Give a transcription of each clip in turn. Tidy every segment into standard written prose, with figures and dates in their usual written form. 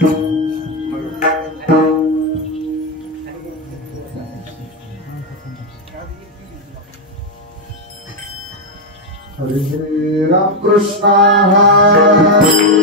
Hare Ram Krishna Hare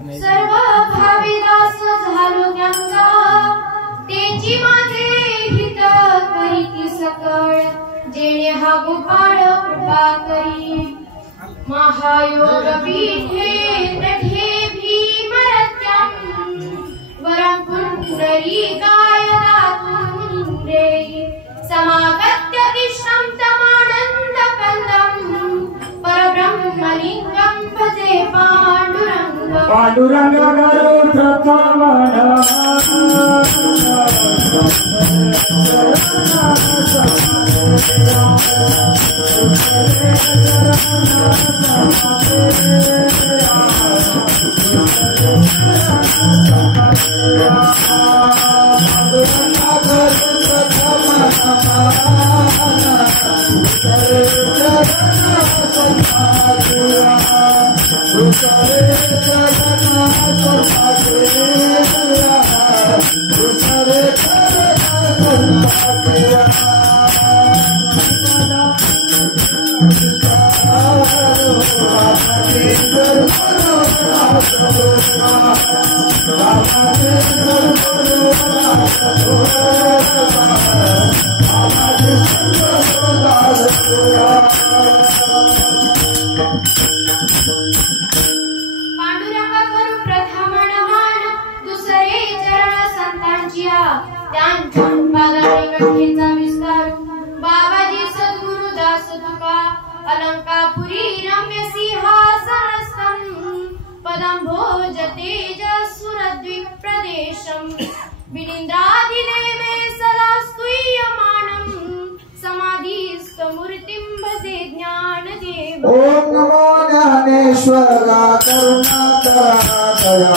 सर्व भाविदास झालो गंगा तेची माझे हित करीती सकळ जेणे हा गोपाळ कृपा करी महायोग पीठे नठे भीमरत्यं वरं पुंडरीकाय दातुं देहि समागत्य इष्टं तमानन्दकन्दं परब्रह्मलिङ्गं भजे पाण्डुरङ्गम् पांडुरंग त्यांच्या बाबाजी सद्गुरू विलास तुका अलंकापुरी रम्य सिंहासनस्थं पदं भोज तेज सुरद्विप प्रदेशं विनिन्द्रादिदेवे सदा स्तूयमानं समाधिस्थ मूर्तिं भजे ज्ञानदेव। ओम नमो ज्ञानेश्वरा करुणाकरा दया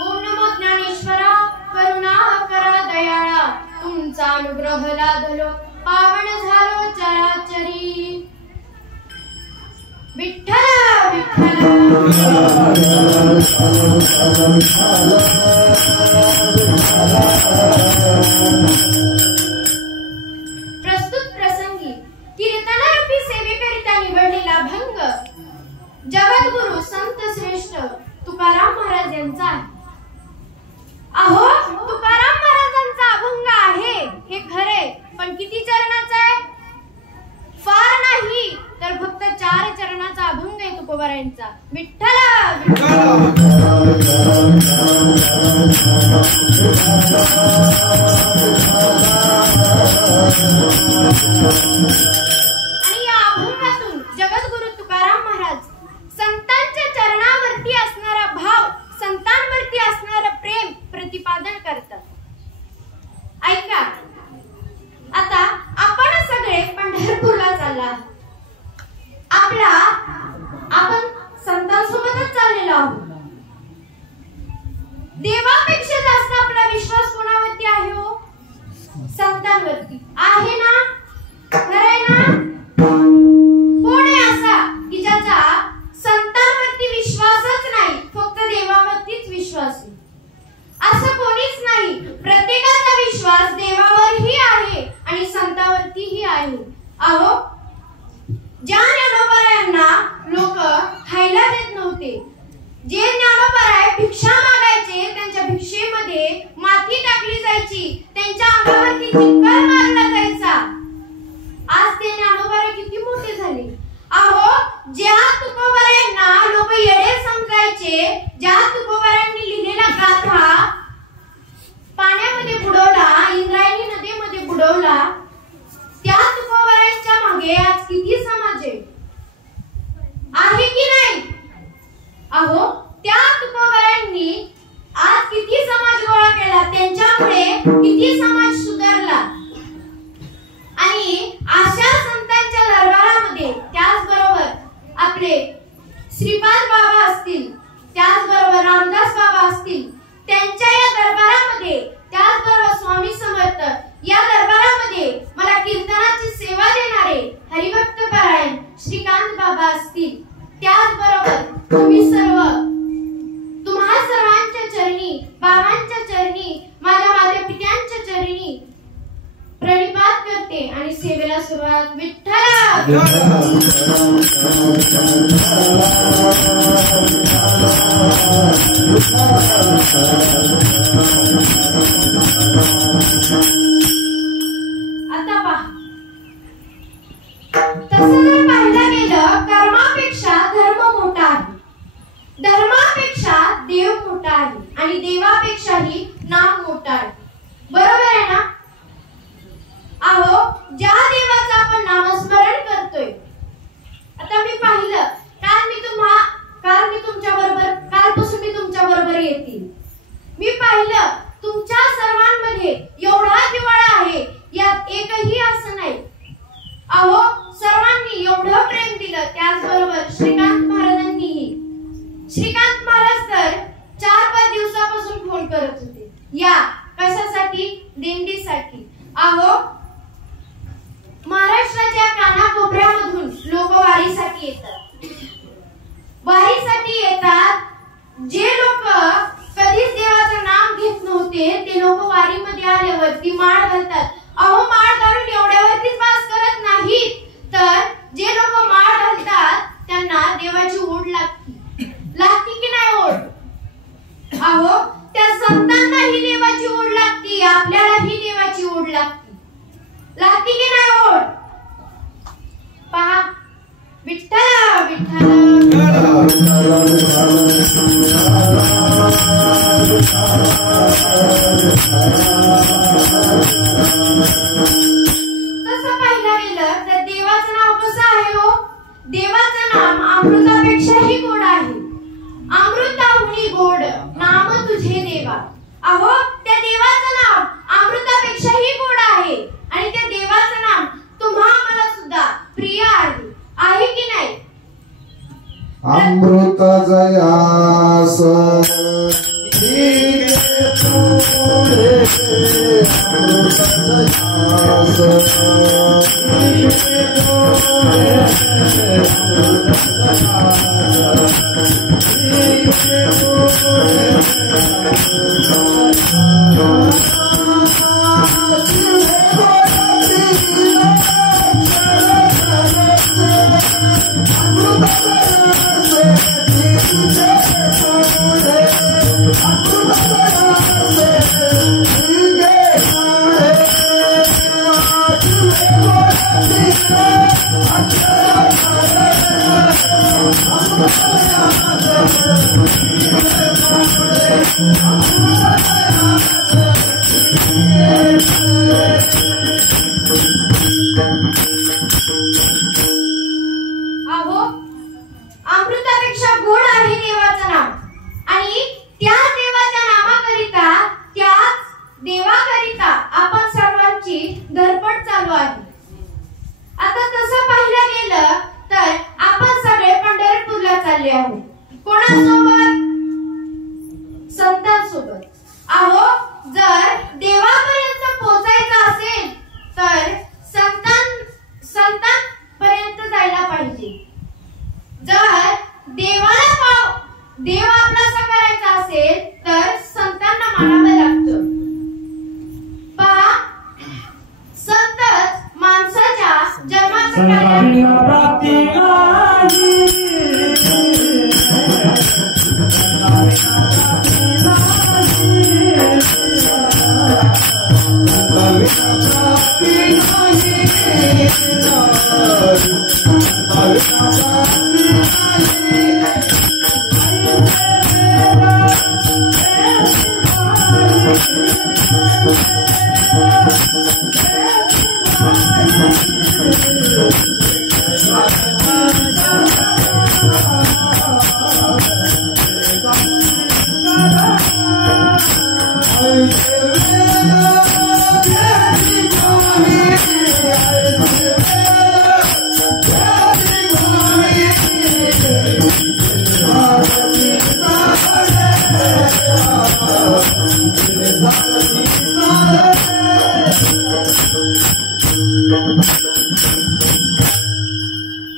ओम नमो ज्ञानेश्वरा करुणाकरा दयाळा तुमचा अनुग्रह लादलो पावन झालो चराचरी विठ्ठल विठ्ठल। प्रस्तुत प्रसंगी कीर्तनारूपी सेवेकरिता निवडलेला भंग जगद्गुरु संत श्रेष्ठ तुकाराम महाराज यांचा आहे। अहो तुकाराम महाराजांचा अभंग आहे हे खरे, पण किती चरणाचा आहे? फार नाही तर फक्त 4 चरणाचा अभंग आहे तुकोबारायांचा। विठ्ठल आणि या अभंगातून जगद्गुरु तुकाराम महाराज संतांच्या चरणावरती असणारा भाव, संतांवरती असणारं प्रेम प्रतिपादन करतात। ऐका, आता आपण सगळे पंढरपूरला चालला, आपण संतांसोबतच चाललेलो आहोत। देवापेक्षा जास्त आपला विश्वास कोणावरती आहे हो? संतांवरती आहे ना? खरंय ना? कोण आहे असा की ज्याचा संतांवरती विश्वासच नाही, फक्त देवावरतीच विश्वास आहे? असं कोणीच नाही। प्रत्येकाचा विश्वास देवावरही आहे आणि संतांवरतीही आहे। अहो ज्या ज्ञानोबरायांना लोक खायला देत नव्हते, जे ज्ञानोबराय भिक्षा मागायचे, त्यांच्या भिक्षेमध्ये माती टाकली जायची, त्यांच्या अंगावरती चिक्कार मारला जायचा, आज ते ज्ञानोबराय किती मोठे झाले। अहो ज्या तुकोबारायांना लोक येडे समजायचे, ज्या तुकोबारायांनी लिहिलेला गाथा पाण्यामध्ये बुडवला, इंद्रायणी नदीमध्ये बुडवला, त्या तुकोबारायांच्या मागे आज किती समाज आहे की नाही? अहो त्या तुकोबारायांनी आज किती समाज गोळा केला, त्यांच्यामुळे किती समाज सुधारला। आणि अशा संतांच्या दरबारामध्ये त्याचबरोबर आपले श्रीपाद बाबा असतील, त्याचबरोबर रामदास बाबा असतील, त्यांच्या या दरबारामध्ये, त्याचबरोबर स्वामी समर्थ या दरबारामध्ये मला कीर्तनाची सेवा देणारे हरिभक्त परायण श्रीकांत बाबा असतील, त्याचबरोबर तुम्ही सर्व, तुम्हा सर्वांच्या चरणी, बाबांच्या चरणी, माझ्या माता पित्यांच्या चरणी प्रणिपात करते आणि सेवेला सुरुवात। विठ्ठल आता पहा, तसं जर पाहायला गेलं, कर्मापेक्षा धर्म मोठा आहे, धर्मापेक्षा देव मोठा आहे आणि देवापेक्षाही नाम मोठा आहे। बरोबर आहे ना? अहो ज्या देवाचं आपण नामस्मरण करतोय, आता मी पाहिलं, कालपासून मी तुमच्या बरोबर येतील, मी पाहिलं तुमच्या सर्वांमध्ये एवढा जिव्हाळा आहे, यात एकही असं नाही। अहो सर्वांनी एवढं प्रेम दिलं, त्याचबरोबर श्रीकांत महाराजांनीही। श्रीकांत महाराज तर 4-5 दिवसापासून फोन करत होते, या कशासाठी? दिंडीसाठी। अहो महाराष्ट्राच्या कानाकोपऱ्यामधून लोक वारीसाठी येतात, जे लोक कधीच देवाचं नाम घेत नव्हते ते लोक वारीमध्ये आल्यावरती माळ घालतात। अहो माळ घालून एवढ्यावरतीच वास करत नाहीत, तर जे लोक माळ विठ्ठल विठ्ठल तसं पाहिलं गेलं तर देवाचं नाव कसं आहे हो? देवाचं नाम अमृतापेक्षाही गोड आहे. अमृताहुनी गोड नाम तुझे देवा. अहो त्या देवाचं नाम अमृतापेक्षाही गोड आहे आणि त्या देवाचं नाम तुम्हा मला सुद्धा प्रिय आहे की नाही? अमृत जयास अहो अमृतापेक्षा गोड आहे देवाचं नाम आणि त्या देवाच्या नामाकरिता त्याच देवाकरिता आपण सर्वांची धडपड चालू आहे. आता तसं पाहिलं गेलं तर आपण सगळे पंढरपूरला चालले आहोत. कोणासोबत? संतांसोबत. अहो जर देवापर्यंत पोहोचायचं असेल तर संतांपर्यंत जायला पाहिजे. जर देव आपलासा करायचा असेल तर संतांना मानावं लागतं. पहा संतच माणसाच्या जन्माचं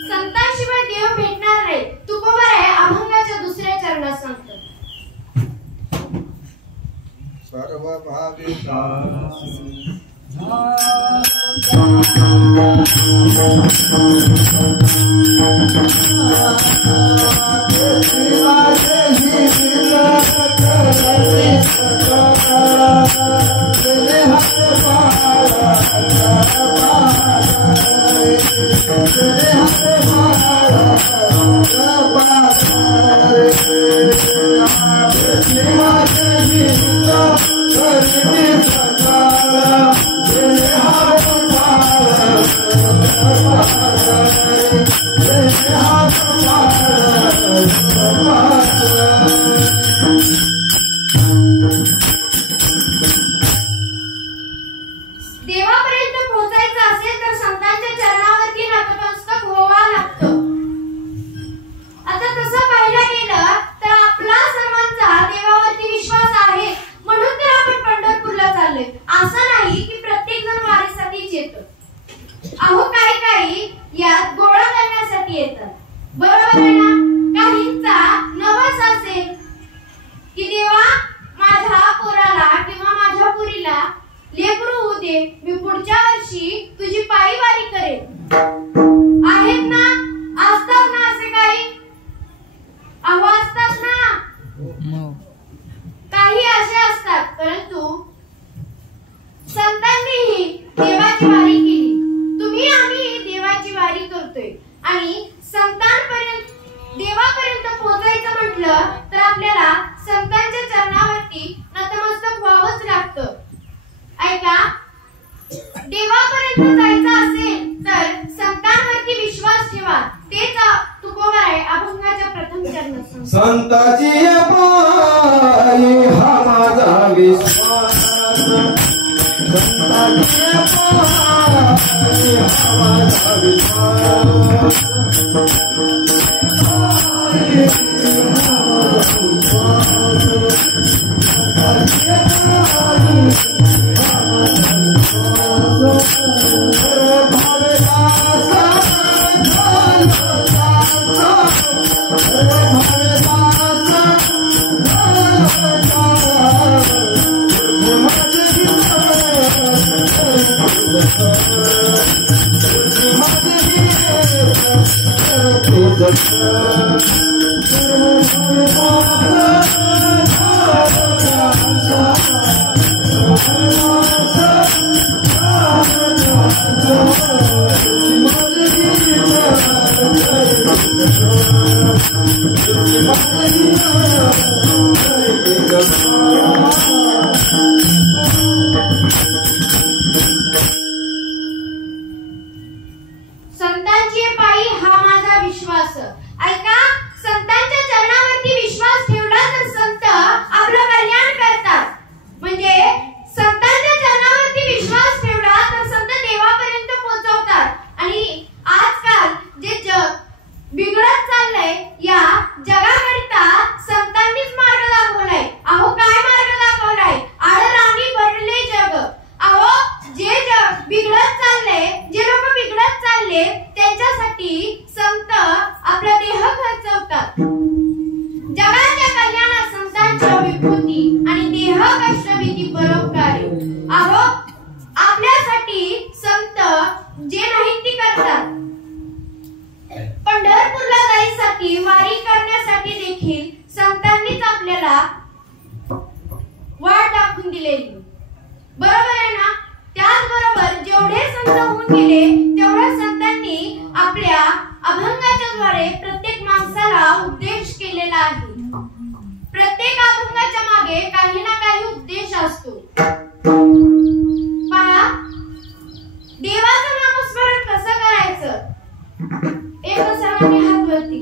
संतांशिवाय देव भेटणार नाही. तुकोबार आहे अभंगाच्या दुसऱ्या चरणात सांगतो. सर्व भाविका देवापर्यंत पोहोचायचं असेल तर संतांच्या चरणावरती नतमस्तक व्हावं लागतं. आता तसं पाहिलं गेलं तर आपला सर्वांचा देवावरती विश्वास आहे म्हणून तर आपण पंढरपूरला चाललोय. असं नाही की प्रत्येक जण वारीसाठीच येतो. अहो काही यात गोळा करण्यासाठी येतात. बरोबर आहे ना? काहींचा नवस असेल की देवा माझ्या पोराला किंवा माझ्या पुरीला लेकरू होऊ दे, मी पुढच्या वर्षी तुझी पायी वारी करेन. आहेत ना? असतात ना असे काही? अहो असतात ना. काही असे असतात परंतु संतांनीही देवाची वारी केली. आम्ही देवाची वारी करतोय आणि संतांपर्यंत देवापर्यंत पोहोचायचं म्हटलं तर आपल्याला संतांच्या चरणावरती नतमस्तक व्हावंच लागतं. ऐका, देवापर्यंत जायचं असेल तर संतांवरती विश्वास ठेवा. तेच तुकोबर आहे अभंगाच्या प्रथम चरण. संताची पायी हा माझा विश्वास, संताची पायी हा माझा विश्वास, संतांची पायी हा माझा विश्वास. ऐका, संतांच्या चरणावरती विश्वास ठेवला तर संत आपलं कल्याण करतात. म्हणजे संतांच्या चरणावरती विश्वास ठेवला तर संत देवापर्यंत पोहोचवतात. आणि आजकाल जे जग बिघडत चाललंय या जगाकरिता संतांनीच मार्ग दाखवलाय. अहो, काय मार्ग दाखवलाय? आडराणी बनले जग. अहो, जे जग बिघडत चाललंय, जे लोक बिघडत चालले त्यांच्यासाठी संत आपला देह खर्चवतात. जगाच्या कल्याणात संतांच्या विभूती आणि देह कष्टभीती परोपकारी. अहो, आपल्यासाठी संत जे नाही ती करतात. पंढरपूरला जायसाठी वारी करण्यासाठी देखील संतांनीच आपल्याला वाट दाखवून दिलेली. बरोबर आहे ना? त्याचबरोबर जेवढे संत होऊन गेले तेवढ्या संतांनी आपल्या अभंगाच्या द्वारे प्रत्येक माणसाला उपदेश केलेला आहे. प्रत्येक अभंगाच्या मागे काही ना काही उद्देश असतो. पहा, देवाचं नामस्मरण कसं करायचं? एक सर्वांनी हात वरती.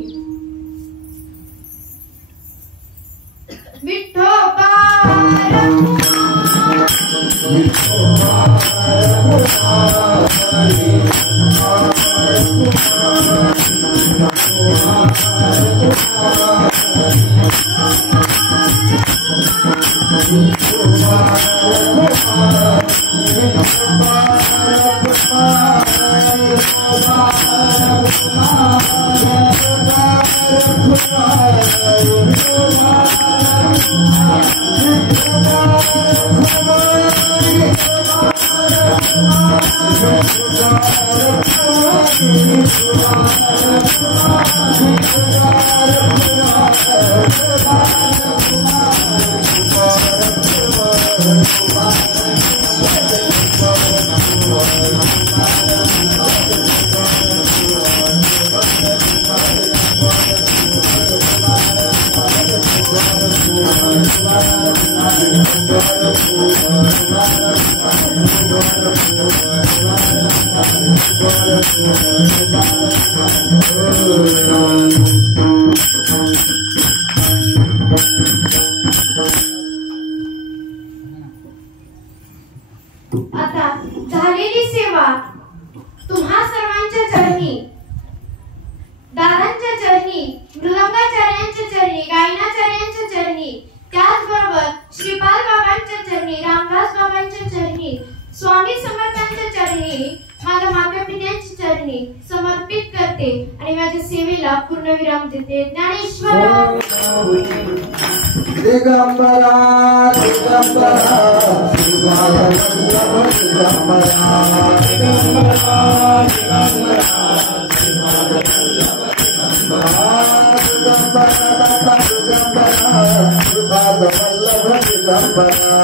आता झालेली सेवा तुम्हा सर्वांच्या चरणी, दादांच्या चरणी, मृदंगाचार्यांच्या चरणी, गायनाचार्यांच्या चरणी, त्याचबरोबर श्रीपाल बाबांच्या चरणी, रामदास बाबांच्या चरणी, स्वामी समर्थांच्या चरणी, माझ्या माता पित्यांच्या चरणी समर्पित करते आणि माझ्या सेवेला पूर्णविराम देते. ज्ञानेश्वर दिगंबरा दिगंबरा दिगंबरा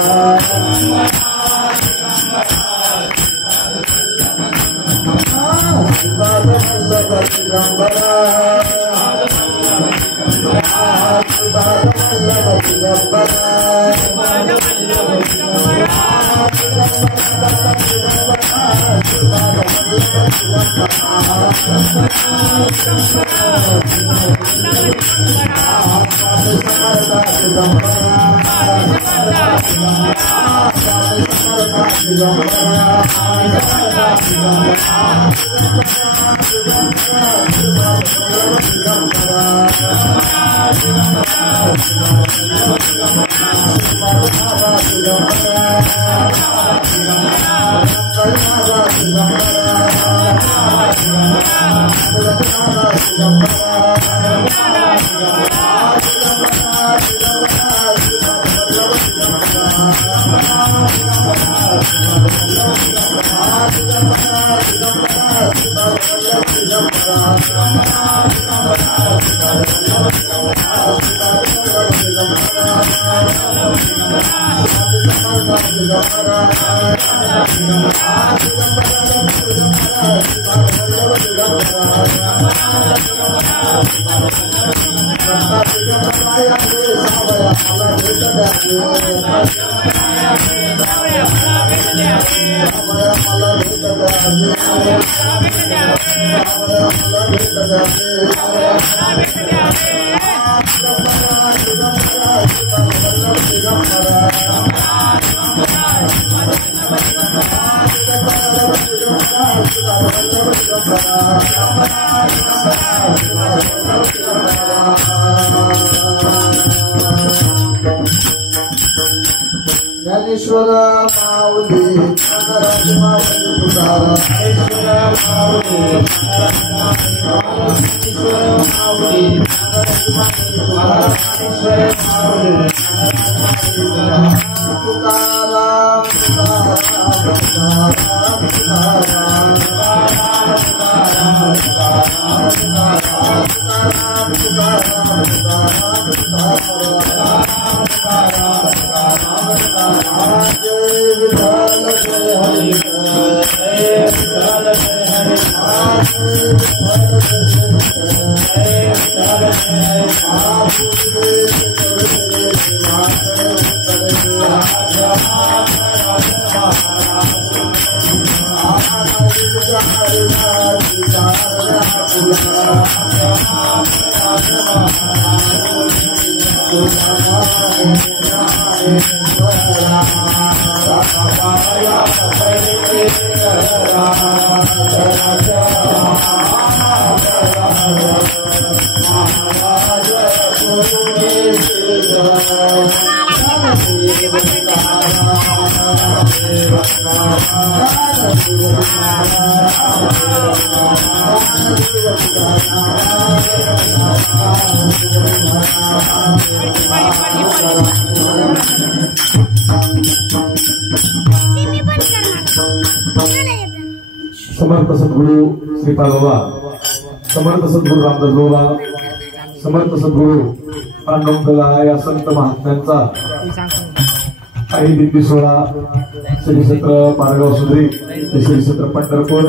ज्ञानेश्वर माऊली ज्ञानराज माऊली तुकाराम ज्ञानेश्वर माऊली ज्ञानराज माऊली ज्ञानराज माऊली तुकाराम ज्ञानेश्वर माऊली तुकाराम समर्थ सद्गुरु श्रीपाद बाबा, समर्थ सद्गुरु रामदास बाबा, समर्थ सद्गुरु पांडुरंगला या संत महात्म्यांचा काही दिंडी सोहळा श्री क्षेत्र पारगाव सुद्री, श्री क्षेत्र पंढरपूर